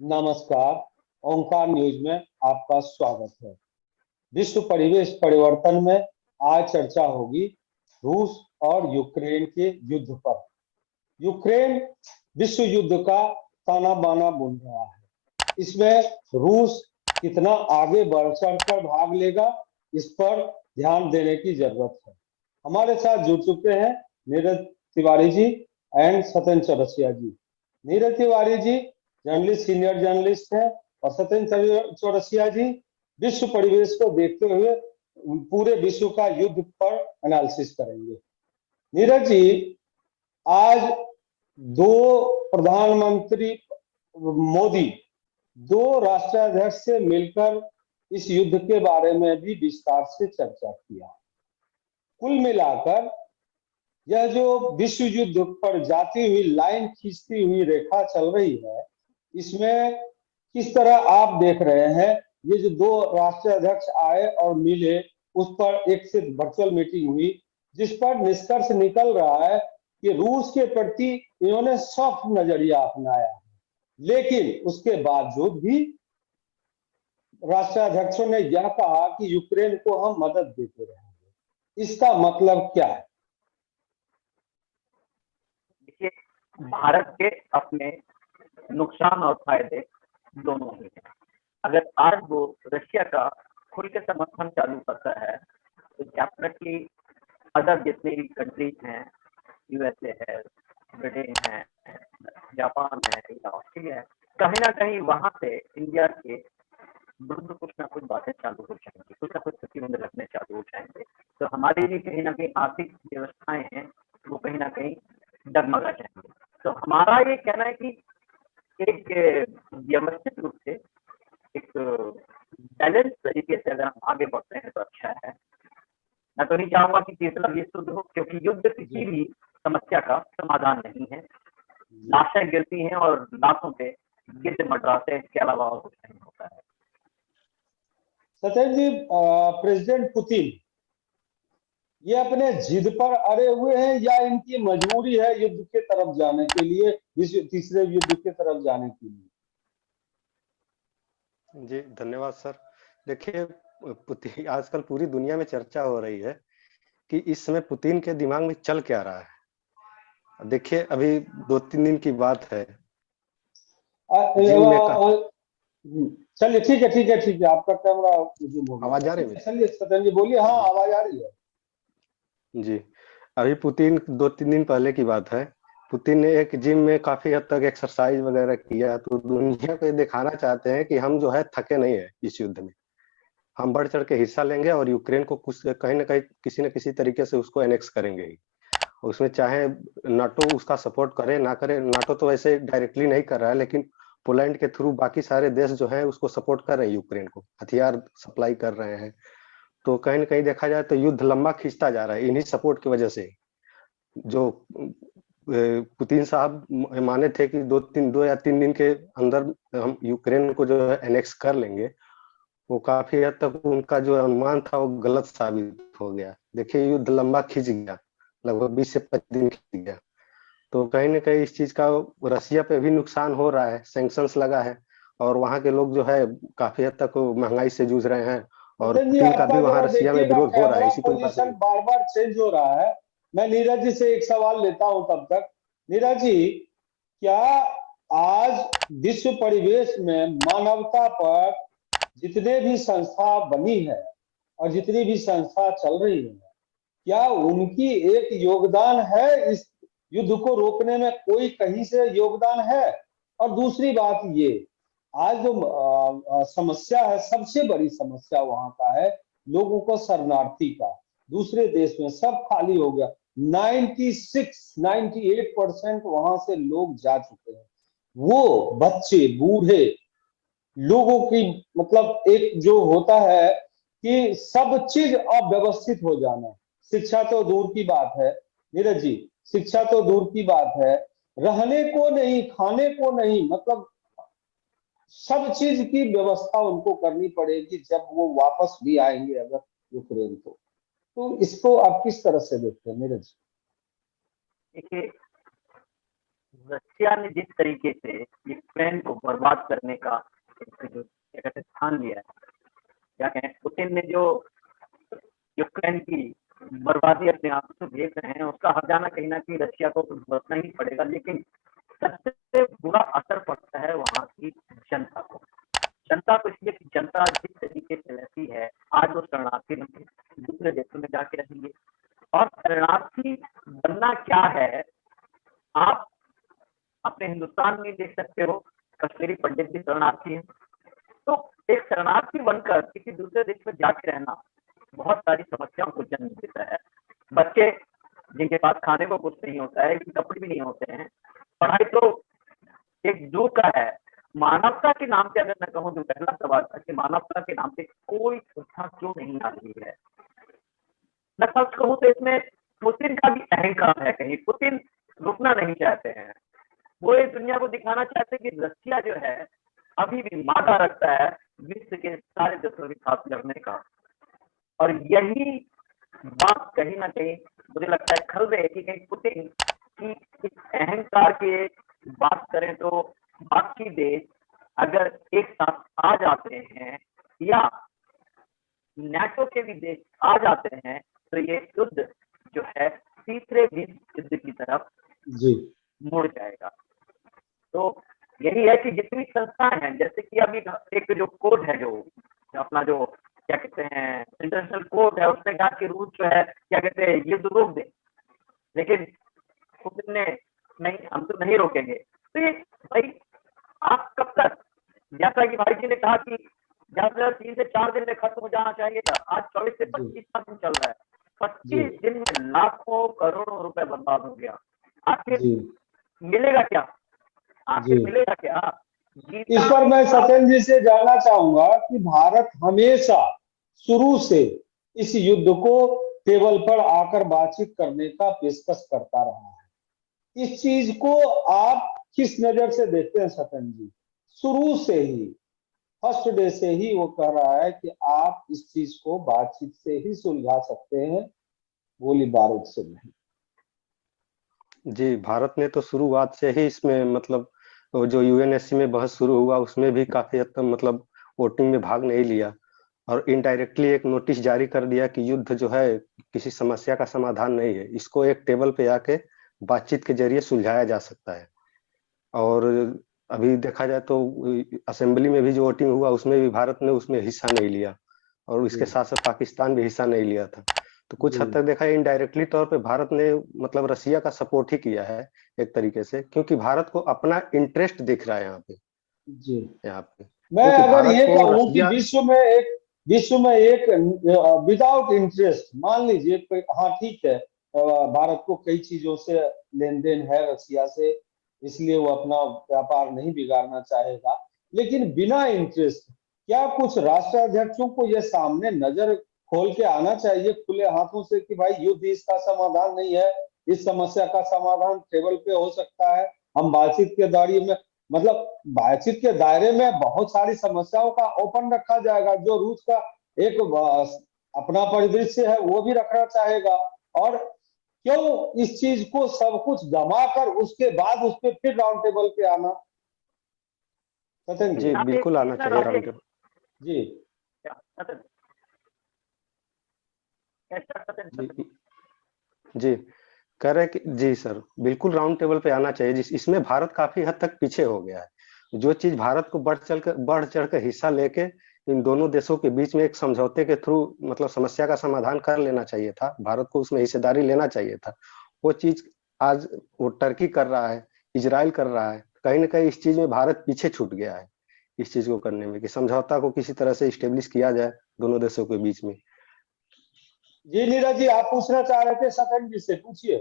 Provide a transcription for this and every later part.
नमस्कार। ओंकार न्यूज में आपका स्वागत है। विश्व परिवेश परिवर्तन में आज चर्चा होगी रूस और यूक्रेन के युद्ध पर। यूक्रेन विश्व युद्ध का ताना बाना बुन रहा है। इसमें रूस कितना आगे बढ़ चढ़कर भाग लेगा, इस पर ध्यान देने की जरूरत है। हमारे साथ जुड़ चुके हैं Neeraj Tiwari ji and Satyendra Chaurasia ji. Neeraj Tiwari ji journalist, senior journalist है, और सत्येंद्र चौरसिया जी विश्व परिवेश को देखते हुए पूरे विश्व का युद्ध पर एनालिसिस करेंगे। नीरज जी, आज दो प्रधानमंत्री मोदी दो राष्ट्राध्यक्ष से मिलकर इस युद्ध के बारे में भी विस्तार से चर्चा किया। कुल मिलाकर यह जो विश्व युद्ध पर जाती हुई लाइन खींचती हुई रेखा चल रही है, इसमें किस तरह आप देख रहे हैं? ये जो दो राष्ट्राध्यक्ष आए और मिले, उस पर एक से वर्चुअल मीटिंग हुई, जिस पर निष्कर्ष निकल रहा है कि रूस के प्रति इन्होंने सॉफ्ट नजरिया अपनाया है, लेकिन उसके बावजूद भी राष्ट्राध्यक्षों ने यह कहा कि यूक्रेन को हम मदद देते रहेंगे। इसका मतलब क्या है? देखिए, भारत के अपने नुकसान और फायदे दोनों ही हैं। अगर आज वो रशिया का खुल के समर्थन चालू करता है तो डेफिनेटली अदर जितने भी कंट्रीज हैं, यूएसए है, ब्रिटेन है, जापान है या ऑस्ट्रेलिया है, कहीं ना कहीं वहां से इंडिया के विरुद्ध कुछ ना कुछ बातें चालू हो जाएंगी, कुछ ना कुछ प्रतिबंध रखने चालू हो जाएंगे। तो हमारी भी कहीं ना कहीं आर्थिक व्यवस्थाएं हैं वो कहीं ना कहीं डगमगा जाएंगे। तो हमारा ये कहना है कि एक व्यवस्थित रूप से, एक बैलेंस तरीके से अगर हम आगे बढ़ते हैं तो अच्छा है। मैं तो नहीं चाहूंगा कि तीसरा विश्व युद्ध हो, क्योंकि युद्ध किसी भी समस्या का समाधान नहीं है। लाशें गिरती हैं और लाशों पे गिद्ध मंडराते हैं, इसके अलावा और कुछ नहीं होता है। सत्येंद्र जी, प्रेसिडेंट पुतिन ये अपने जिद पर अड़े हुए हैं या इनकी मजबूरी है युद्ध के तरफ जाने के लिए, तीसरे युद्ध के तरफ जाने के लिए? जी धन्यवाद सर। देखिए, पुतिन आजकल पूरी दुनिया में चर्चा हो रही है कि इस समय पुतिन के दिमाग में चल क्या रहा है। देखिए, अभी 2-3 दिन की बात है। चलिए, ठीक है, आपका कैमरा आवाज आ रही है? चलिए सत्येंद्र जी बोलिए। हाँ, आवाज आ रही है जी। अभी पुतिन 2-3 दिन पहले की बात है। पुतिन ने एक जिम में काफी हद तक एक्सरसाइज वगैरह किया, तो दुनिया को दिखाना चाहते हैं कि हम जो है थके नहीं है इस युद्ध में, हम बढ़ चढ़ के हिस्सा लेंगे और यूक्रेन को कुछ कहीं ना कहीं किसी न किसी तरीके से उसको एनेक्स करेंगे ही। उसमें चाहे नाटो उसका सपोर्ट करे ना करे, नाटो तो वैसे डायरेक्टली नहीं कर रहा है, लेकिन पोलैंड के थ्रू बाकी सारे देश जो है उसको सपोर्ट कर रहे हैं, यूक्रेन को हथियार सप्लाई कर रहे हैं। तो कहीं ना कहीं देखा जाए तो युद्ध लंबा खींचता जा रहा है इन्हीं सपोर्ट की वजह से। जो पुतिन साहब माने थे कि 2 या 3 दिन के अंदर हम यूक्रेन को जो है एनेक्स कर लेंगे, वो काफी हद तक उनका जो अनुमान था वो गलत साबित हो गया। देखिए, युद्ध लंबा खिंच गया, लगभग 20 से 25 दिन खिंच गया। तो कहीं ना कहीं इस चीज का रसिया पे भी नुकसान हो रहा है, सैंक्शंस लगा है और वहां के लोग जो है काफी हद तक महंगाई से जूझ रहे हैं और पुतिन का भी वहां रसिया में विरोध हो रहा है। इसी पोजीशन बार बार चेंज हो रहा है। मैं नीरज जी से एक सवाल लेता हूं तब तक। नीरज जी, क्या आज विश्व परिवेश में मानवता पर जितने भी संस्था बनी है और जितनी भी संस्था चल रही है, क्या उनकी एक योगदान है इस युद्ध को रोकने में? कोई कहीं से योगदान है? और दूसरी बात ये, आज जो समस्या है, सबसे बड़ी समस्या वहां का है लोगों को शरणार्थी का। दूसरे देश में सब खाली हो गया। 98% वहां से लोग जा चुके हैं। वो बच्चे, बूढ़े लोगों की, मतलब एक जो होता है कि सब चीज अव्यवस्थित हो जाना। शिक्षा तो दूर की बात है नीरज जी, शिक्षा तो दूर की बात है, रहने को नहीं, खाने को नहीं, मतलब सब चीज की व्यवस्था उनको करनी पड़ेगी जब वो वापस भी आएंगे अगर यूक्रेन को। तो इसको आप किस तरह से देखते हैं नीरज? देखिए, रशिया ने जिस तरीके से यूक्रेन को बर्बाद करने का जो क्या कहते हैं ठान लिया है, क्या कहें, पुतिन ने जो यूक्रेन की बर्बादी अपने आप से देख रहे हैं, उसका हर्जाना कहीं ना कहीं रशिया को भुगतना ही पड़ेगा। लेकिन सबसे बुरा असर पड़ता है वहां की जनता को। जनता को इसलिए कि जनता जिस तरीके से रहती है, आज वो शरणार्थी दूसरे देशों में जाके रहेंगे। और शरणार्थी बनना क्या है, आप अपने हिंदुस्तान में देख सकते हो, कश्मीरी पंडित भी शरणार्थी है। तो एक शरणार्थी बनकर किसी दूसरे देश में जाके रहना बहुत सारी समस्याओं को जन्म देता है। बच्चे जिनके पास खाने को कुछ नहीं होता है, कपड़े भी नहीं होते हैं, पढ़ाई तो एक दूर का है। मानवता के नाम पे अगर मैं कहूँ, जो पहला सवाल था कि मानवता के नाम पे कोई सुविधा क्यों नहीं आ रही है, मैं सच कहूँ तो इसमें पुतिन का भी अहंकार है। कहीं पुतिन रुकना नहीं चाहते हैं, वो इस दुनिया को दिखाना चाहते हैं कि रशिया जो है अभी भी मादा रखता है विश्व के सारे देशों के साथ लड़ने का। और यही बात कहीं ना कहीं मुझे लगता है खल रही है कि कहीं पुतिन की इस अहंकार के बात करें तो बाकी देश अगर एक साथ आ जाते हैं या नेटो के भी देश आ जाते हैं, तो ये युद्ध जो है तीसरे विश्व युद्ध की तरफ जी मुड़ जाएगा। तो यही है कि जितनी संस्थाएं हैं, जैसे कि अभी एक जो कोड है, जो अपना जो क्या कहते हैं इंटरनेशनल कोर्ट है, उसने कहा कि रूस जो है क्या कहते हैं युद्ध रोक दे, लेकिन पुतिन ने नहीं, हम तो नहीं रोकेंगे। तो ये भाई आप कब तक, जैसा कि भाई जी ने कहा कि ज्यादा 3 से 4 दिन में खत्म हो जाना चाहिए था, आज 24 से 25 दिन चल रहा है, 25 दिन में लाखों करोड़ों रुपए बर्बाद हो गया। आखिर मिलेगा क्या, आखिर मिलेगा क्या? इस पर मैं सत्येंद्र जी से जानना चाहूंगा कि भारत हमेशा शुरू से इस युद्ध को टेबल पर आकर बातचीत करने का पेशकश करता रहा है। इस चीज को आप किस नजर से देखते हैं सत्येंद्र जी? शुरू से ही, फर्स्ट डे से ही वो कह रहा है कि आप इस चीज को बातचीत से ही सुलझा सकते हैं, गोली बारूद से नहीं। जी, भारत ने तो शुरुआत से ही इसमें मतलब जो यूएनएससी में बहस शुरू हुआ उसमें भी काफी हद तक मतलब वोटिंग में भाग नहीं लिया और इनडायरेक्टली एक नोटिस जारी कर दिया कि युद्ध जो है किसी समस्या का समाधान नहीं है, इसको एक टेबल पे आके बातचीत के जरिए सुलझाया जा सकता है। और अभी देखा जाए तो असेंबली में भी जो वोटिंग हुआ उसमें भी भारत ने उसमें हिस्सा नहीं लिया और इसके साथ साथ पाकिस्तान भी हिस्सा नहीं लिया था। तो कुछ हद तक देखा है इनडायरेक्टली तौर पे भारत ने मतलब रसिया का सपोर्ट ही किया है एक तरीके से, क्योंकि भारत को अपना इंटरेस्ट दिख रहा है यहाँ पे। जी यहाँ पे मैं अगर ये कहूँ कि रसिया विश्व में एक विदाउट इंटरेस्ट, मान लीजिए, हाँ ठीक है, भारत को कई चीजों से लेन देन है रसिया से, इसलिए वो अपना व्यापार नहीं बिगाड़ना चाहेगा, लेकिन बिना इंटरेस्ट क्या कुछ राष्ट्राध्यक्षों को ये सामने नजर खोल के आना चाहिए खुले हाथों से कि भाई युद्ध इसका समाधान नहीं है, इस समस्या का समाधान टेबल पे हो सकता है, हम बातचीत के दायरे में, मतलब बातचीत के दायरे में बहुत सारी समस्याओं का ओपन रखा जाएगा, जो रूस का एक अपना परिदृश्य है वो भी रखना चाहेगा। और क्यों इस चीज को सब कुछ जमा कर उसके बाद उस पर फिर राउंड टेबल पे आना? जी बिल्कुल आना चाहिए राउंड टेबल। जी जी जी कह रहे कि जी सर बिल्कुल राउंड टेबल पे आना चाहिए, जिस इसमें भारत काफी हद तक पीछे हो गया है। जो चीज भारत को बढ़ चढ़ कर हिस्सा लेके इन दोनों देशों के बीच में एक समझौते के थ्रू मतलब समस्या का समाधान कर लेना चाहिए था, भारत को उसमें हिस्सेदारी लेना चाहिए था। वो चीज आज वो टर्की कर रहा है, इजराइल कर रहा है, कहीं ना कहीं इस चीज में भारत पीछे छूट गया है इस चीज को करने में कि समझौता को किसी तरह से स्टेब्लिश किया जाए दोनों देशों के बीच में। जी नीरज जी, आप पूछना चाह रहे थे सत्यन जी से, पूछिए।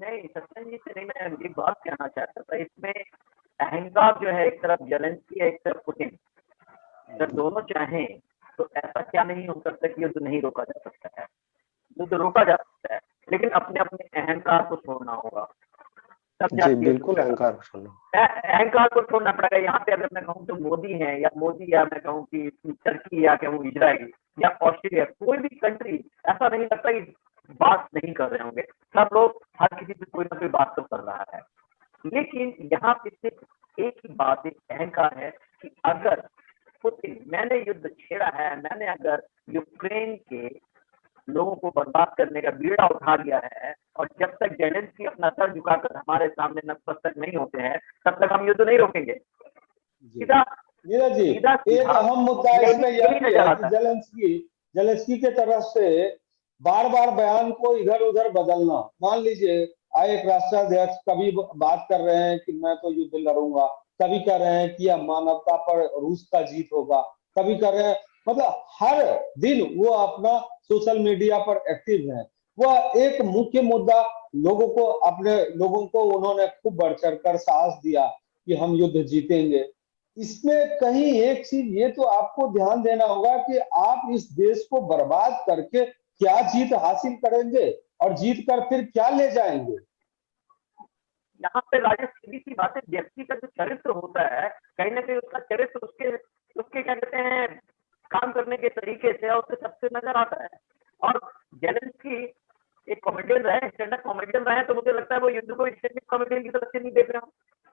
नहीं सत्यन जी से नहीं, मैं एक बात कहना चाहता था, इसमें अहंकार जो है एक तरफ जेलेंस्की है, एक तरफ पुतिन, अगर दोनों चाहें तो ऐसा क्या नहीं हो सकता कि युद्ध नहीं रोका जा सकता है, युद्ध रोका जा सकता है, लेकिन अपने अपने अहंकार को छोड़ना होगा। जी बिल्कुल अहंकार को छोड़ना पड़ेगा। यहाँ पे अगर मैं कहूँ तो मोदी है, या मैं कहूँ कि टर्की, या कहूँ इजराइल या ऑस्ट्रेलिया, कोई भी कंट्री ऐसा नहीं लगता कि बात नहीं कर रहे होंगे, सब लोग हर किसी से कोई ना कोई बात तो कर रहा है। लेकिन यहाँ पे सिर्फ एक ही बात, एक अहंकार है कि अगर पुतिन, मैंने युद्ध छेड़ा है, मैंने अगर यूक्रेन के लोगों को बर्बाद करने का बीड़ा उठा लिया है, और जब तक जेलेंस्की अपना सर झुकाकर हमारे सामने नतमस्तक नहीं होते हैं, तब तक हम युद्ध नहीं रोकेंगे। सीधा नीरज जी, सीधा एक अहम मुद्दा इसमें यह यही भी नजर है आता कि है। जेलेंस्की के तरफ से बार बार बयान को इधर उधर बदलना। मान लीजिए एक राष्ट्राध्यक्ष कभी बात कर रहे हैं कि मैं तो युद्ध लड़ूंगा, कभी कह रहे हैं कि अब मानवता पर रूस का जीत होगा, कभी कह रहे हैं, मतलब हर दिन वो अपना सोशल मीडिया पर एक्टिव है। वह एक मुख्य मुद्दा लोगों को, अपने लोगों को उन्होंने खूब बढ़ चढ़ कर साहस दिया कि हम युद्ध जीतेंगे। इसमें कहीं एक चीज ये तो आपको ध्यान देना होगा कि आप इस देश को बर्बाद करके क्या जीत हासिल करेंगे और जीत कर फिर क्या ले जाएंगे। यहाँ पे राजेश सीधी सी बात है, व्यक्ति का जो चरित्र होता है, कहीं ना कहीं उसका चरित्र उसके उसके क्या कहते हैं, काम करने के तरीके से और उससे सबसे नजर आता है। और जेलेंस्की एक कॉमेडियन रहे, स्टैंड अप कॉमेडियन रहे, तो मुझे लगता है वो युद्ध को स्टैंड अप कॉमेडियन की तरफ से नहीं देख रहे हो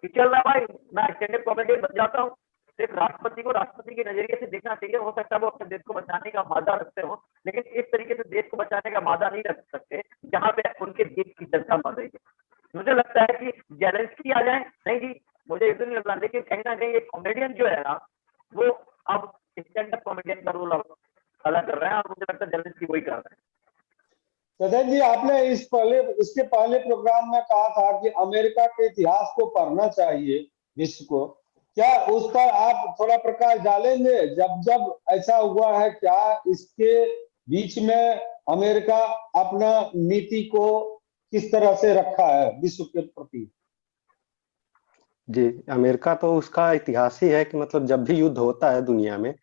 कि चल रहा भाई मैं स्टैंड अप कॉमेडियन बन जाता हूँ। सिर्फ राष्ट्रपति को राष्ट्रपति के नजरिए से देखना चाहिए। हो सकता है वो अपने देश को बचाने का मादा रखते हो, लेकिन इस तरीके से देश को बचाने का मादा नहीं रख सकते जहाँ पे उनके देश की जनता मर रही है। मुझे लगता है कि जेलेंस्की आ जाए, नहीं जी मुझे युद्ध नहीं लगता, लेकिन कहीं ना कहीं एक कॉमेडियन जो है ना, वो अब स्टैंड अप कॉमेडियन का रोल अदा कर रहे हैं, और मुझे लगता है जेलेंस्की वही कर रहे हैं। सदन जी, आपने इसके पहले प्रोग्राम में कहा था कि अमेरिका के इतिहास को पढ़ना चाहिए विश्व को। क्या उस पर आप थोड़ा प्रकाश डालेंगे? जब जब ऐसा हुआ है, क्या इसके बीच में अमेरिका अपना नीति को किस तरह से रखा है विश्व के प्रति? जी, अमेरिका तो उसका इतिहास ही है कि मतलब जब भी युद्ध होता है दुनिया में,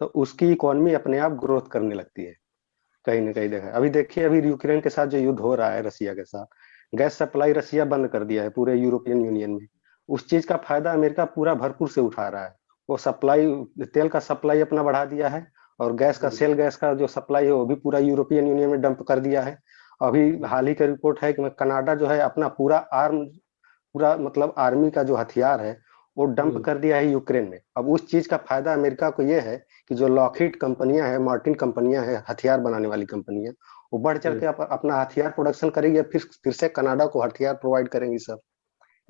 तो उसकी इकोनॉमी अपने आप ग्रोथ करने लगती है। कहीं न कहीं देखा, अभी देखिए अभी यूक्रेन के साथ जो युद्ध हो रहा है रसिया के साथ, गैस सप्लाई रसिया बंद कर दिया है पूरे यूरोपियन यूनियन में। उस चीज़ का फ़ायदा अमेरिका पूरा भरपूर से उठा रहा है। वो सप्लाई, तेल का सप्लाई अपना बढ़ा दिया है, और गैस का, शेल गैस का जो सप्लाई है वो भी पूरा यूरोपियन यूनियन में डंप कर दिया है। अभी हाल ही का रिपोर्ट है कि कनाडा जो है अपना पूरा मतलब आर्मी का जो हथियार है वो डंप कर दिया है यूक्रेन में। अब उस चीज़ का फ़ायदा अमेरिका को ये है कि जो लॉकहीड कंपनियां हैं, मार्टिन कंपनियां हैं, हथियार बनाने वाली कंपनियां, वो बढ़ चढ़ के अपना हथियार प्रोडक्शन करेगी, फिर से कनाडा को हथियार प्रोवाइड करेंगी सब।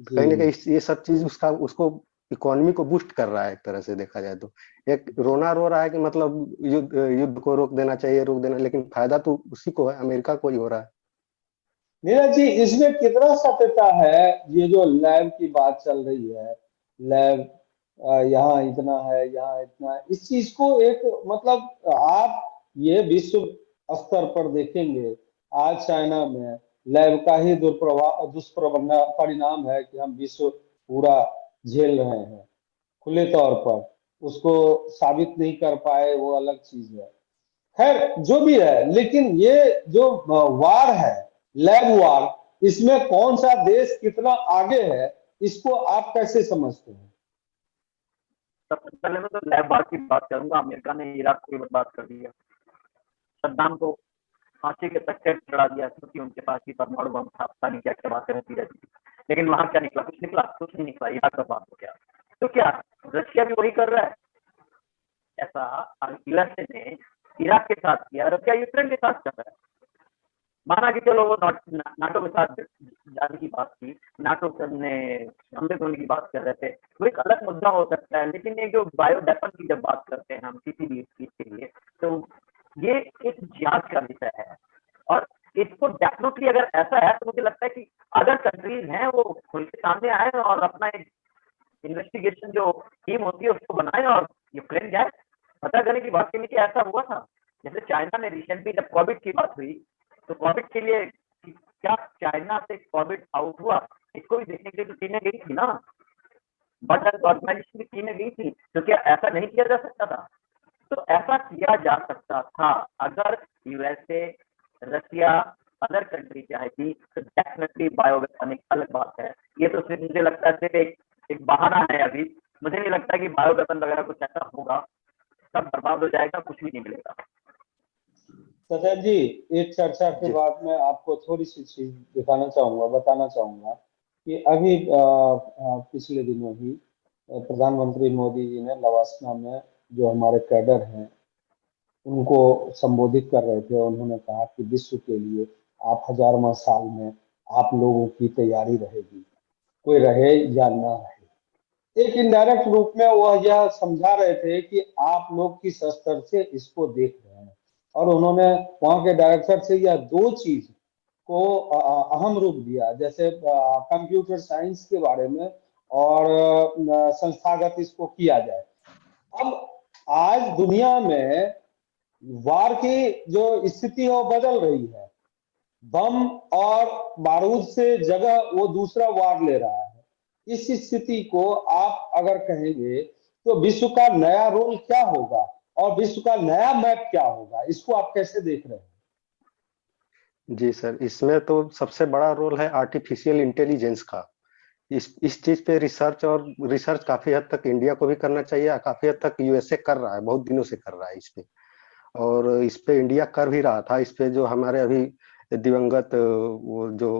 कहीं ना कहीं ये सब चीज उसको इकोनॉमी को बूस्ट कर रहा है एक तरह से देखा जाए तो। एक रोना रो रहा है कि मतलब युद्ध को रोक देना चाहिए, रोक देना, लेकिन फायदा तो उसी को है, अमेरिका को ही हो रहा है। नीरज जी, इसमें कितना सत्यता है? ये जो लैब की बात चल रही है, लैब यहाँ इतना है, यहाँ इतना है, इस चीज को एक मतलब आप ये विश्व स्तर पर देखेंगे, आज चाइना में लैब का ही दुष्परिणाम है कि हम विश्व पूरा झेल रहे हैं। खुले तौर पर उसको साबित नहीं कर पाए, वो अलग चीज है। खैर जो भी है, लेकिन ये जो वार है, लैब वार, इसमें कौन सा देश कितना आगे है, इसको आप कैसे समझते हैं? सबसे पहले मैं तो लैब वार की बात करूंगा। अमेरिका ने इराक को बर्बाद कर दिया, सद्दाम को फांसी के तख्ते पर चढ़ा दिया क्योंकि उनके पास ही परमाणु बम था। पता नहीं क्या क्या बातें होती रहती थी, लेकिन वहां क्या निकला? कुछ निकला? कुछ नहीं निकला। इराक बर्बाद हो गया। तो क्या रशिया भी वही कर रहा है? ऐसा यूएसए ने इराक के साथ किया, रशिया यूक्रेन के साथ कर रहा है। माना कि चलो वो नाटो के साथ जाने की बात की, नाटो ने हमले होने की बात कर रहे थे, वो एक अलग मुद्दा हो सकता है। लेकिन ये जो बायो वेपन की जब बात करते हैं हम किसी भी चीज के लिए, तो ये एक जांच का विषय है। और इसको डेफिनेटली अगर ऐसा है तो मुझे लगता है कि अदर कंट्रीज हैं वो खुल के सामने आए और अपना एक इन्वेस्टिगेशन जो टीम होती है उसको बनाए और यूक्रेन जाए, पता करने की बात के लिए कि ऐसा हुआ था। जैसे चाइना ने रिसेंटली जब कोविड की बात हुई, तो कोविड के लिए क्या चाइना से कोविड आउट हुआ, इसको भी देखने के लिए तो टीमें गई थी ना, बट ऑर्गेनाइजेशन की टीमें गई थी। तो क्या ऐसा नहीं किया जा सकता था? तो ऐसा किया जा सकता था अगर यूएसए, रशिया, अदर कंट्री चाहेगी तो डेफिनेटली बायोवेपन एक अलग बात है। ये तो सिर्फ मुझे लगता है सिर्फ एक बहाना है। अभी मुझे नहीं लगता कि बायोवेपन वगैरह कुछ ऐसा होगा, सब बर्बाद हो जाएगा, कुछ भी नहीं मिलेगा। सत्येंद्र जी, एक चर्चा के जी बाद मैं आपको थोड़ी सी चीज दिखाना चाहूंगा, बताना चाहूंगा कि अभी पिछले दिनों ही प्रधानमंत्री मोदी जी ने लवासना में जो हमारे कैडर हैं उनको संबोधित कर रहे थे। उन्होंने कहा कि विश्व के लिए आप 1000वां साल में आप लोगों की तैयारी रहेगी, कोई रहे या ना रहे। एक इनडायरेक्ट रूप में वह यह समझा रहे थे कि आप लोग किस स्तर से इसको देख रहे हैं, और उन्होंने वहां के डायरेक्टर से यह दो चीज को अहम रूप दिया, जैसे कंप्यूटर साइंस के बारे में और संस्थागत इसको किया जाए। अब आज दुनिया में वार की जो स्थिति है वो बदल रही है। बम और बारूद से जगह वो दूसरा वार ले रहा है। इस स्थिति को आप अगर कहेंगे तो विश्व का नया रोल क्या होगा और विश्व का नया मैप क्या होगा, इसको आप कैसे देख रहे हैं? जी सर, इसमें तो सबसे बड़ा रोल है आर्टिफिशियल इंटेलिजेंस का। इस चीज पे रिसर्च काफी हद तक इंडिया को भी करना चाहिए, काफी हद तक यूएसए कर रहा है, बहुत दिनों से कर रहा है इस पे। और इस पे इंडिया कर भी रहा था। इस पे जो हमारे अभी दिवंगत वो जो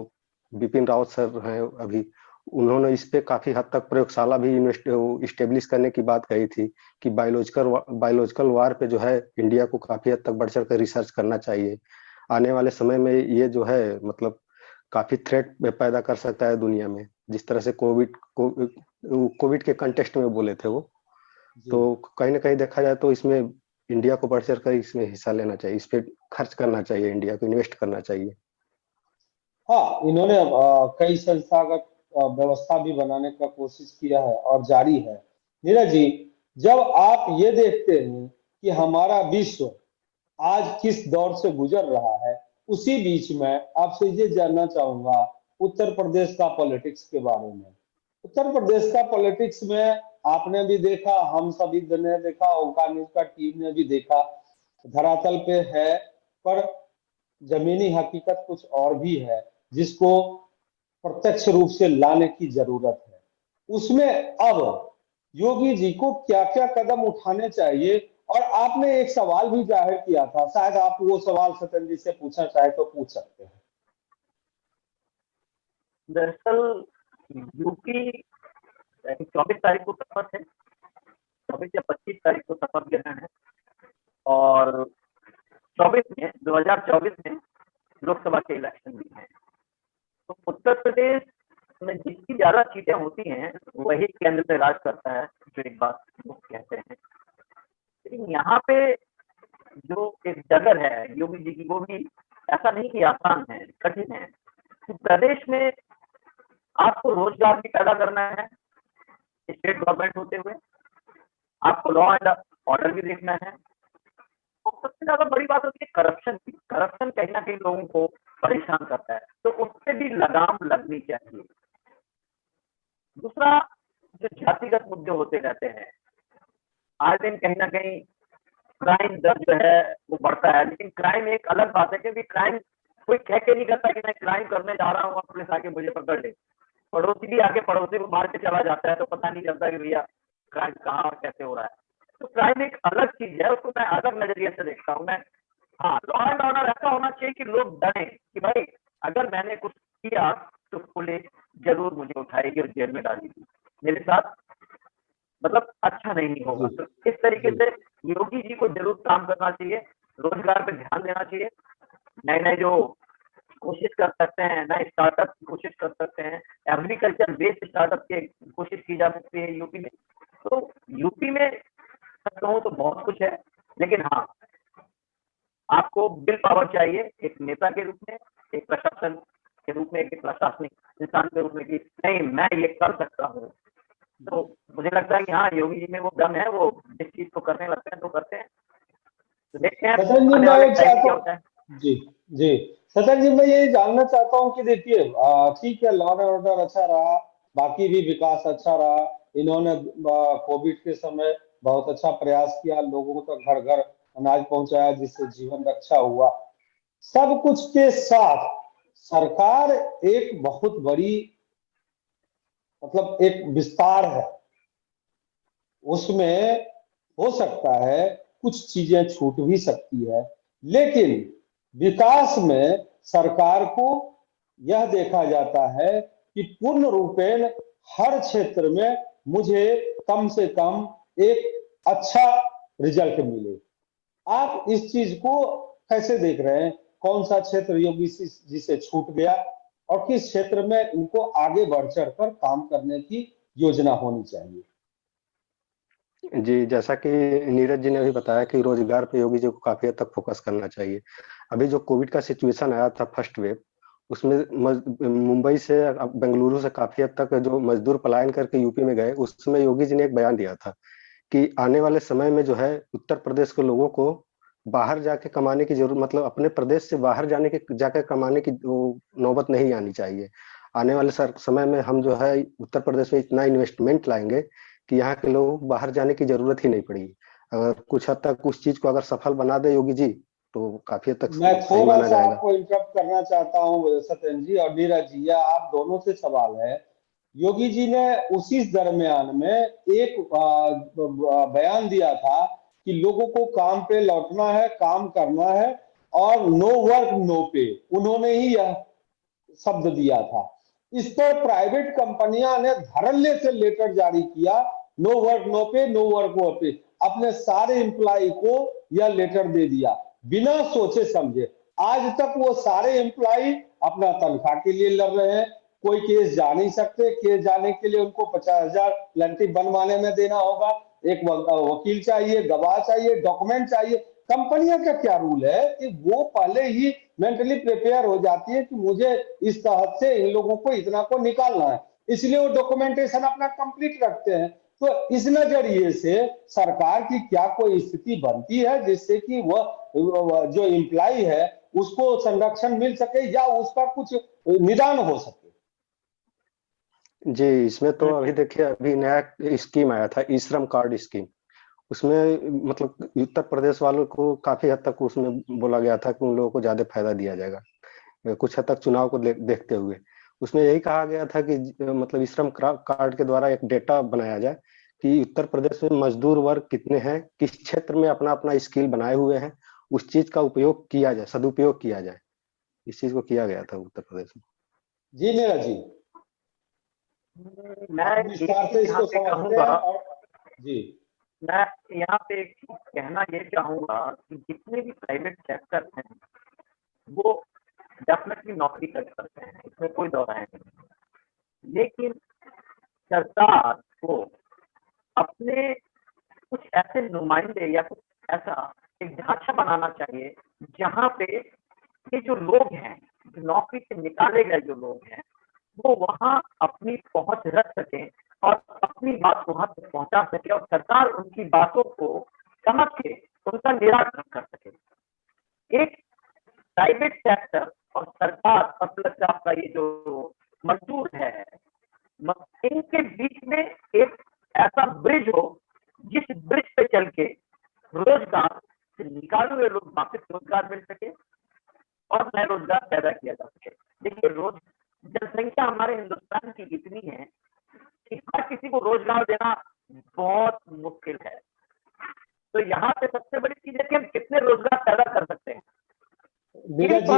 बिपिन रावत सर हैं अभी, उन्होंने इस पे काफी हद तक प्रयोगशाला भी इस्टेब्लिश करने की बात कही थी कि बायोलॉजिकल वार पे जो है इंडिया को काफी हद तक बढ़ चढ़ कर रिसर्च करना चाहिए। आने वाले समय में ये जो है मतलब काफी थ्रेट पैदा कर सकता है दुनिया में, जिस तरह से कोविड के कंटेक्स्ट में बोले थे वो। तो कहीं ना कहीं देखा जाए तो इसमें इंडिया को बढ़ चढ़ कर इसमें हिस्सा लेना चाहिए, इस पे खर्च करना चाहिए, इंडिया को इन्वेस्ट करना चाहिए। हाँ, इन्होंने कई संस्थागत व्यवस्था भी बनाने का कोशिश किया है और जारी है। नीरज जी, जब आप ये देखते हैं कि हमारा विश्व आज किस दौर से गुजर रहा है, उसी बीच में आपसे ये जानना चाहूंगा उत्तर प्रदेश का पॉलिटिक्स के बारे में। उत्तर प्रदेश का पॉलिटिक्स में आपने भी देखा, हम सभी ने देखा, ओंकार न्यूज का टीम ने भी देखा, धरातल पे है, पर जमीनी हकीकत कुछ और भी है जिसको प्रत्यक्ष रूप से लाने की जरूरत है। उसमें अब योगी जी को क्या क्या कदम उठाने चाहिए, और आपने एक सवाल भी जाहिर किया था, शायद आप वो सवाल सतन जी से पूछना चाहे तो पूछ सकते हैं। दरअसल यूपी 24 तारीख को शपथ है, 24 या 25 तारीख को शपथ ग्रहण है, और 2024 में लोकसभा के इलेक्शन भी हैं। तो उत्तर प्रदेश में जितनी ज्यादा सीटें होती हैं वही केंद्र में राज करता है, जो एक बात लोग कहते हैं। लेकिन यहाँ पे जो एक डगर है योगी जी की, वो भी ऐसा नहीं कि आसान है, कठिन है। तो प्रदेश में आपको रोजगार भी पैदा करना है स्टेट गवर्नमेंट होते हुए, आपको लॉ एंड ऑर्डर भी देखना है, और सबसे ज्यादा बड़ी बात होती है करप्शन की। करप्शन कहीं ना कहीं लोगों को परेशान करता है, तो उससे भी लगाम लगनी चाहिए। दूसरा, जो जातिगत मुद्दे होते रहते हैं, आए दिन कहीं ना कहीं क्राइम दर जो है वो बढ़ता है। लेकिन क्राइम एक अलग बात है, क्योंकि क्राइम कोई कह के नहीं करता कि मैं क्राइम करने जा रहा हूँ, पुलिस आके मुझे पकड़ ले। पड़ोसी भी आके पड़ोसी को मार के चला जाता है, तो पता नहीं चलता कि भैया क्राइम कहाँ और कैसे हो रहा है। तो क्राइम एक अलग चीज है, उसको मैं अलग नजरिए से देखता हूँ। मैं, हाँ, लॉ एंड ऑर्डर ऐसा होना चाहिए कि लोग डरे कि भाई अगर मैंने कुछ किया तो पुलिस जरूर मुझे उठाएगी और जेल में डालेगी, मेरे साथ मतलब अच्छा नहीं होगा। तो इस तरीके से योगी जी को जरूर काम करना चाहिए, रोजगार पे ध्यान देना चाहिए, नए नए जो कोशिश कर सकते हैं, नए स्टार्टअप की कोशिश कर सकते हैं, एग्रीकल्चर बेस्ड स्टार्टअप की कोशिश की जा सकती है यूपी में। तो यूपी में सच कहूँ तो बहुत कुछ है, लेकिन हाँ, आपको विल पावर चाहिए एक नेता के रूप में, एक प्रशासन के रूप में, एक प्रशासनिक इंसान के रूप में कि नहीं मैं ये कर सकता हूँ। तो मुझे लगता है कि हाँ, योगी जी में वो दम है, वो जिस चीज को करने लगते हैं तो करते हैं। तो देखते हैं सतन जी, आने मैं वाले ये टाइम चाहता क्या हूँ, होता है। जी जी, सतन जी, मैं ये जानना चाहता हूँ कि देखिए, ठीक है, लॉ एंड ऑर्डर अच्छा रहा, बाकी भी विकास अच्छा रहा, इन्होंने कोविड के समय बहुत अच्छा प्रयास किया, लोगों को घर घर अनाज पहुंचाया जिससे जीवन रक्षा हुआ। सब कुछ के साथ सरकार एक बहुत बड़ी, मतलब एक विस्तार है, उसमें हो सकता है कुछ चीजें छूट भी सकती है, लेकिन विकास में सरकार को यह देखा जाता है कि पूर्ण रूपेण हर क्षेत्र में मुझे कम से कम एक अच्छा रिजल्ट मिले। आप इस चीज को कैसे देख रहे हैं? कौन सा क्षेत्र योगी जी से छूट गया और किस क्षेत्र में इनको आगे बढ़ चढ़कर काम करने की योजना होनी चाहिए? जी, जैसा कि नीरज जी ने अभी बताया कि रोजगार पे योगी जी को काफ़ी हद तक फोकस करना चाहिए। अभी जो कोविड का सिचुएशन आया था फर्स्ट वेव, उसमें मुंबई से बेंगलुरु से काफ़ी हद तक जो मजदूर पलायन करके यूपी में गए, उसमें योगी जी ने एक बयान दिया था कि आने वाले समय में जो है उत्तर प्रदेश के लोगों को बाहर जाके कमाने की ज़रूरत, मतलब अपने प्रदेश से बाहर जाकर कमाने की वो नौबत नहीं आनी चाहिए। आने वाले समय में हम जो है उत्तर प्रदेश में इतना इन्वेस्टमेंट लाएँगे कि यहाँ के लोगों को बाहर जाने की ज़रूरत ही नहीं पड़ेगी। अगर कुछ हद तक उस चीज़ को अगर सफल बना दे योगी जी, तो काफ़ी हद तक मैं सही थोड़ा माना सा जाएगा। आपको इंटरप्ट करना चाहता हूँ सत्येंद्र जी और नीरज जी, या आप दोनों से सवाल है। योगी जी ने उसी दरमियान में एक बयान दिया था कि लोगों को काम पे लौटना है, काम करना है और नो वर्क नो पे, उन्होंने ही यह शब्द दिया था। इस पर प्राइवेट कंपनियां ने धड़ल्ले से लेटर जारी किया, नो वर्क नो पे, नो वर्क नो पे, अपने सारे एम्प्लॉय को यह लेटर दे दिया बिना सोचे समझे। आज तक वो सारे एम्प्लॉय अपना तनख्वाह के लिए लड़ रहे हैं, कोई केस जा नहीं सकते। केस जाने के लिए उनको 50,000 प्लेंटिफ बनवाने में देना होगा, एक वकील चाहिए, गवाह चाहिए, डॉक्यूमेंट चाहिए। कंपनियों का क्या रूल है कि वो पहले ही मेंटली प्रिपेयर हो जाती है कि मुझे इस तहत से इन लोगों को इतना को निकालना है, इसलिए वो डॉक्यूमेंटेशन अपना कंप्लीट रखते हैं। तो इस नजरिए से सरकार की क्या कोई स्थिति बनती है जिससे कि वह जो एम्प्लॉय है उसको संरक्षण मिल सके या उसका कुछ निदान हो सके? जी, इसमें तो अभी देखिए अभी नया स्कीम आया था, ई-श्रम कार्ड स्कीम। उसमें मतलब उत्तर प्रदेश वालों को काफ़ी हद तक उसमें बोला गया था कि उन लोगों को ज़्यादा फ़ायदा दिया जाएगा। कुछ हद तक चुनाव को देखते हुए। उसमें यही कहा गया था कि मतलब श्रम कार्ड के द्वारा एक डेटा बनाया जाए कि उत्तर प्रदेश में मजदूर वर्ग कितने हैं, किस क्षेत्र में अपना-अपना स्किल बनाए हुए हैं, उस चीज़ का उपयोग किया जाए, सदुपयोग किया जाए। इस चीज़ को किया गया था उत्तर प्रदेश में। जी नीरज जी, मैं आप एक विस्तार से चीज यहाँ इसको पे समझते हैं कहूंगा, और जी मैं यहाँ पे एक चीज कहना ये चाहूंगा कि जितने भी प्राइवेट सेक्टर हैं वो डेफिनेटली नौकरी करते हैं, इसमें कोई दो राय नहीं। लेकिन सरकार को अपने कुछ ऐसे नुमाइंदे या कुछ ऐसा एक ढांचा बनाना चाहिए जहाँ पे ये जो लोग हैं, जो नौकरी से निकाले गए जो लोग हैं, वो वहाँ अपनी पहुंच रख सके और अपनी बात वहां तक पहुंचा सके और सरकार उनकी बातों को समझ के उनका निराकरण कर सके। एक प्राइवेट सेक्टर और सरकार और प्लस आपका ये जो मजदूर है, इनके बीच में एक ऐसा ब्रिज हो जिस ब्रिज पे चल के रोजगार से निकाले हुए लोग वापस रोजगार मिल सके और नए रोजगार पैदा किया जा सके। देखिए रोज जनसंख्या हमारे हिंदुस्तान की इतनी है कि हर किसी को रोजगार देना बहुत मुश्किल है। तो यहाँ पे सबसे बड़ी चीज है कि हम कितने रोजगार पैदा कर सकते हैं। नीरज जी,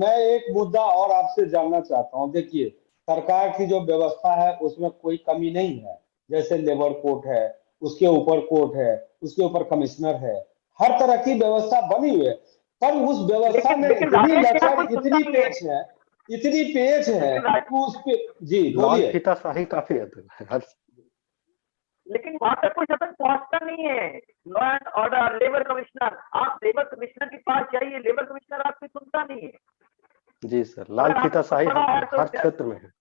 मैं एक मुद्दा और आपसे जानना चाहता हूं। देखिए, सरकार की जो व्यवस्था है उसमें कोई कमी नहीं है, जैसे लेबर कोर्ट है, उसके ऊपर कोर्ट है, उसके ऊपर कमिश्नर है, हर तरह की व्यवस्था बनी हुई है। पर उस व्यवस्था में लेकिन इतनी राजेश यहाँ लचर, कोई सुनता नहीं है। इतनी पेच है लेकिन कि उस पे जी लाल बोलिए। फीताशाही काफ़ी हद तक है। लेकिन वहां तक कोई सतत पहुंचता नहीं है। Law and order, labour commissioner, आप लेबर कमिश्नर के पास जाइए, लेबर कमिश्नर आपकी सुनता नहीं है। जी सर, लाल अगर आपको फीताशाही पकड़ा है तो हर क्षेत्र में है।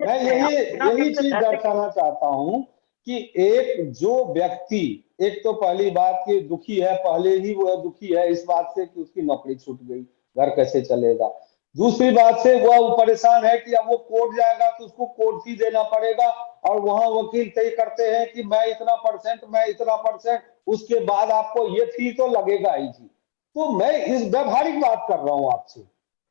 मैं यही चीज दर्शाना चाहता हूं कि एक जो व्यक्ति, एक तो पहली बात कि दुखी है, पहले ही वो दुखी है इस बात से कि उसकी नौकरी छूट गई, घर कैसे चलेगा। दूसरी बात से वह परेशान है कि अब वो कोर्ट जाएगा तो उसको कोर्ट फी देना पड़ेगा और वहां वकील तय करते हैं कि मैं इतना परसेंट, मैं इतना परसेंट, उसके बाद आपको ये फी तो लगेगा ही जी। तो मैं इस व्यवहारिक बात कर रहा हूं आपसे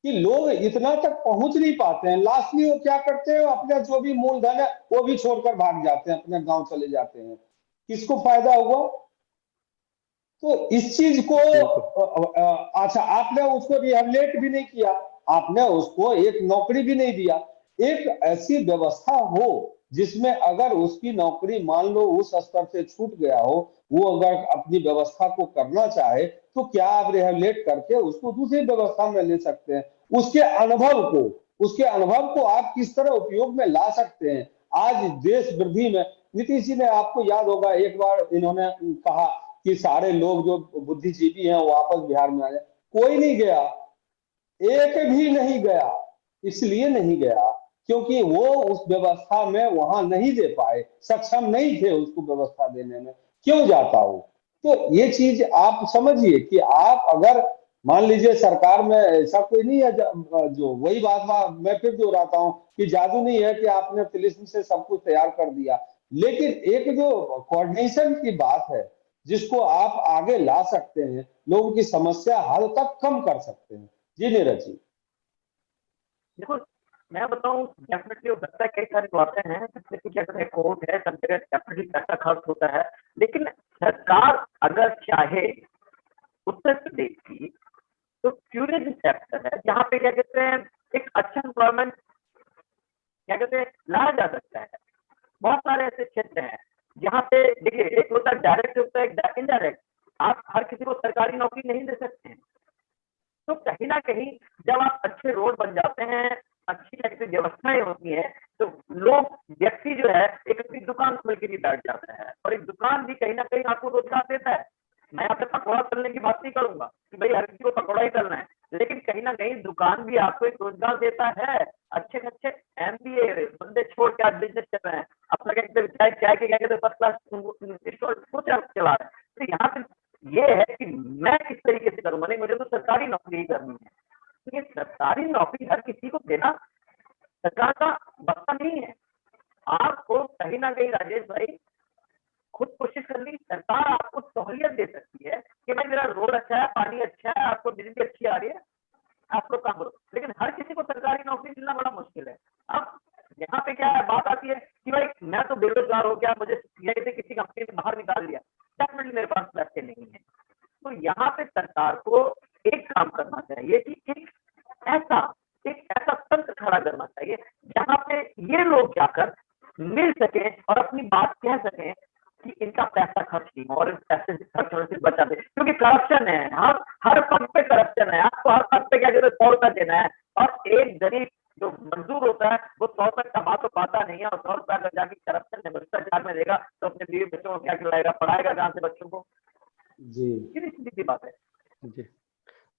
कि लोग इतना तक पहुंच नहीं पाते हैं। लास्टली वो क्या करते हैं, अपना जो भी मूलधन है वो भी छोड़कर भाग जाते हैं, अपने गांव चले जाते हैं। किसको फायदा हुआ? तो इस चीज को बिल्कुल। अच्छा, आपने उसको रिहेबिलिट भी नहीं किया, आपने उसको एक नौकरी भी नहीं दिया। एक ऐसी व्यवस्था हो जिसमें अगर उसकी नौकरी मान लो उस स्तर से छूट गया हो, वो अगर अपनी व्यवस्था को करना चाहे तो क्या आप रिहेबिलिट करके उसको दूसरी व्यवस्था में ले सकते हैं। उसके अनुभव को आप किस तरह उपयोग में ला सकते हैं। आज देश वृद्धि में नीतीश जी ने, आपको याद होगा एक बार इन्होंने कहा कि सारे लोग जो बुद्धिजीवी हैं वो वापस बिहार में आ जाए, कोई नहीं गया, एक भी नहीं गया। इसलिए नहीं गया क्योंकि वो उस व्यवस्था में वहां नहीं दे पाए, सक्षम नहीं थे उसको व्यवस्था देने में। क्यों जाता वो? तो ये चीज आप समझिए कि आप अगर मान लीजिए सरकार में ऐसा कोई नहीं है जो वही बात मैं फिर दोहराता हूँ कि जादू नहीं है कि आपने फिल्म से सब कुछ तैयार कर दिया, लेकिन एक जो कोऑर्डिनेशन की बात है जिसको आप आगे ला सकते हैं, लोगों की समस्या हल तक कम कर सकते हैं। जी नीरज जी। देखो मैं बताऊं, डेफिनेटली हो सकता है कई सारी बातें हैं, जैसे कि जैसे कोर्ट है, सब जगह डेफिनेटली पैसा खर्च होता है, लेकिन सरकार अगर चाहे उत्तर प्रदेश की तो टूरिज्म सेक्टर है जहाँ पे क्या कहते हैं एक अच्छा एम्प्लॉयमेंट क्या कहते हैं लाया जा सकता है। बहुत सारे ऐसे क्षेत्र हैं जहाँ पे देखिए एक होता है डायरेक्ट, होता है एक इनडायरेक्ट। आप हर किसी को सरकारी नौकरी नहीं दे सकते हैं, तो कहीं ना कहीं जब आप अच्छे रोड बन जाते हैं, अच्छी अच्छी व्यवस्थाएं होती हैं, तो लोग व्यक्ति जो है एक अपनी दुकान खोल के भी बैठ जाता है, और एक दुकान भी कहीं ना कहीं आपको रोजगार देता है। मैं यहाँ पे पकौड़ा तलने की बात नहीं करूंगा कि भाई हर किसी को पकौड़ा ही तलना है, लेकिन कहीं ना कहीं दुकान भी आपको एक रोजगार देता है। अच्छे अच्छे MBA बंदे छोड़ के आज बिजनेस कर रहे हैं, अपना क्या कहते हैं चाय चाय के क्या कहते हैं फर्स्ट क्लास स्टोर चला रहे हैं। तो यहाँ पे ये है कि मैं किस तरीके से करूंगा, नहीं मुझे तो सरकारी नौकरी ही करनी है। तो ये सरकारी नौकरी हर किसी को देना सरकार का बख्ता नहीं है। आपको कहीं ना कहीं राजेश भाई खुद कोशिश करनी, सरकार आपको सहूलियत दे सकती है कि भाई मेरा रोड अच्छा है, पानी अच्छा है, आपको बिजली अच्छी आ रही है, आप लोग काम करो, लेकिन हर किसी को सरकारी नौकरी मिलना बड़ा मुश्किल है। अब यहाँ पे क्या है, बात आती है कि भाई मैं तो बेरोजगार हो गया, मुझे किसी कंपनी में बाहर निकाल दिया, डेफिनेटली मेरे पास पैसे नहीं है। तो यहाँ पे सरकार को एक काम करना चाहिए कि एक ऐसा तंत्र खड़ा करना चाहिए जहाँ पे ये लोग जाकर मिल सके और अपनी बात कह सके कि इनका पैसा खर्च नहीं हो और इस पैसे से खर्च होने से बचा दे, क्योंकि करप्शन है, हर पद पे करप्शन है। आपको हर पद पे क्या कहते हैं 100 रुपया देना है, और एक गरीब जो मजदूर होता है वो 100 रुपये कमा तो पाता नहीं है, और 100 रुपया अगर जाके करप्शन में भ्रष्टाचार में देगा तो अपने बीवी बच्चों को क्या खिलाएगा, पढ़ाएगा कहाँ से बच्चों को। जी सीधी सीधी बात है। जी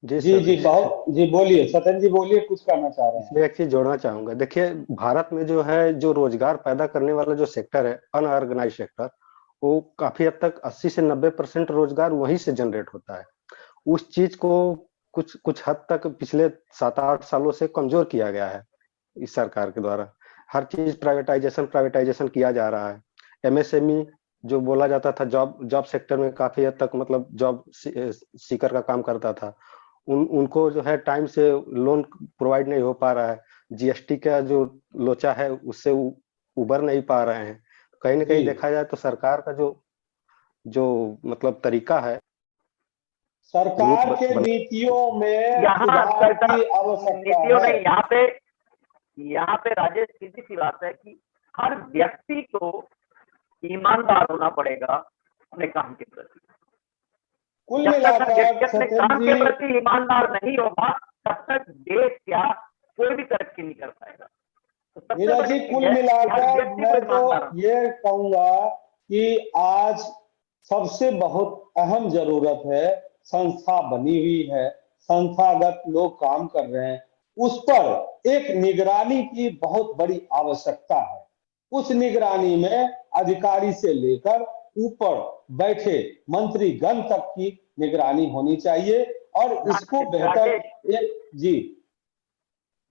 जी जी सर। जी बहुत जी, बोलिए सत्यन जी, बोलिए, कुछ करना चाह रहे हैं। इसमें एक चीज जोड़ना चाहूंगा। देखिए भारत में जो है जो रोजगार पैदा करने वाला जो सेक्टर है अनऑर्गेनाइज सेक्टर, वो काफी हद तक 80 से 90% रोजगार वहीं से जनरेट होता है। उस चीज को कुछ कुछ हद तक पिछले 7-8 सालों से कमजोर किया गया है इस सरकार के द्वारा। हर चीज प्राइवेटाइजेशन किया जा रहा है। MSME जो बोला जाता था, जॉब सेक्टर में काफी हद तक मतलब जॉब सीकर का काम करता था, उनको जो है टाइम से लोन प्रोवाइड नहीं हो पा रहा है। GST का जो लोचा है उससे उबर नहीं पा रहे हैं। कहीं ना कहीं देखा जाए तो सरकार का जो जो मतलब तरीका है, सरकार के नीतियों में सुधार की आवश्यकता नीतियों है। नहीं, यहाँ पे राजेश सीधी सी बात है कि हर व्यक्ति को ईमानदार होना पड़ेगा अपने काम के प्रति। कुल जब तक मिलाकर व्यक्ति अपने सत्यन काम जी, के प्रति ईमानदार नहीं होगा तब तक देश क्या कोई भी तरक्की नहीं कर पाएगा। तो नीरज जी, कुल मिलाकर मैं तो ये कहूंगा कि आज सबसे बहुत अहम जरूरत है, संस्था बनी हुई है, संस्थागत लोग काम कर रहे हैं, उस पर एक निगरानी की बहुत बड़ी आवश्यकता है। उस निगरानी में अधिकारी से लेकर ऊपर बैठे मंत्रीगण तक की निगरानी होनी चाहिए, और इसको बेहतर जी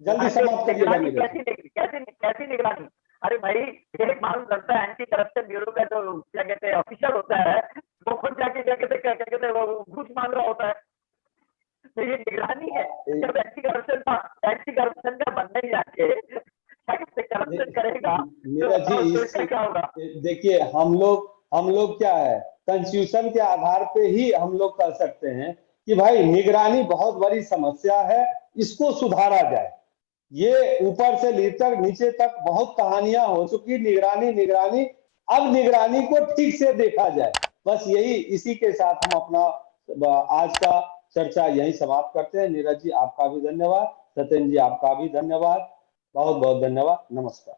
जल्दी समाप्त करिएगा नीरज जी। कैसी निगरानी? अरे भाई एक मालूम करता है एंटी करप्शन ब्यूरो का जो क्या कहते हैं ऑफिसर होता है, वो खुद जाके क्या कहते हैं वो घूस मांग रहा होता है। तो ये निगरानी है। जब एंटी करप्शन का बंदा ही जाके करप्शन करेगा नीरज जी, क्या होगा? देखिए हम लोग क्या है, कॉन्स्टिट्यूशन के आधार पे ही हम लोग कर सकते हैं कि भाई निगरानी बहुत बड़ी समस्या है, इसको सुधारा जाए। ये ऊपर से नीचे तक बहुत कहानियां हो चुकी, निगरानी, अब निगरानी को ठीक से देखा जाए। बस यही, इसी के साथ हम अपना आज का चर्चा यही समाप्त करते हैं। नीरज जी आपका भी धन्यवाद, सत्येंद्र जी आपका भी धन्यवाद, बहुत बहुत धन्यवाद, नमस्कार।